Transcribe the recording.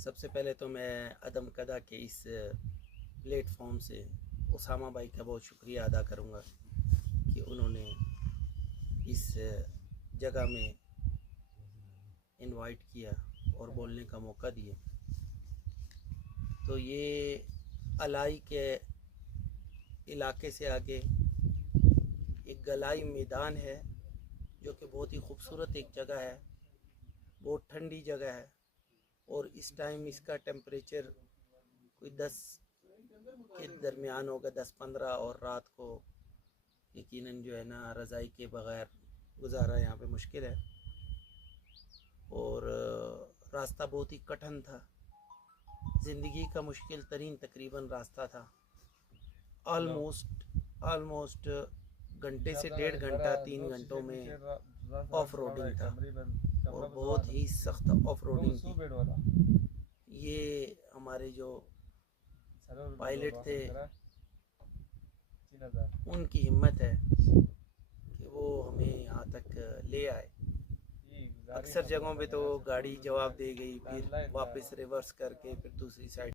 सबसे पहले तो मैं अदम कदा के इस प्लेटफॉर्म से उसामा भाई का बहुत शुक्रिया अदा करूँगा कि उन्होंने इस जगह में इनवाइट किया और बोलने का मौका दिया। तो ये अलाई के इलाके से आगे एक गलाई मैदान है जो कि बहुत ही खूबसूरत एक जगह है, बहुत ठंडी जगह है और इस टाइम इसका टेम्परेचर कोई 10 के दरमियान होगा, 10-15। और रात को यकीनन जो है ना रज़ाई के बग़ैर गुजारा यहाँ पे मुश्किल है। और रास्ता बहुत ही कठिन था, ज़िंदगी का मुश्किल तरीन तकरीबन रास्ता था। ऑलमोस्ट घंटे से 1.5 घंटा 3 घंटों में ऑफ रोडिंग था और बहुत ही सख्त ऑफ रोडिंग थी। ये हमारे जो पायलट थे उनकी हिम्मत है कि वो हमें यहाँ तक ले आए। अक्सर जगहों पे तो गाड़ी जवाब दे गई, फिर वापस रिवर्स करके फिर दूसरी साइड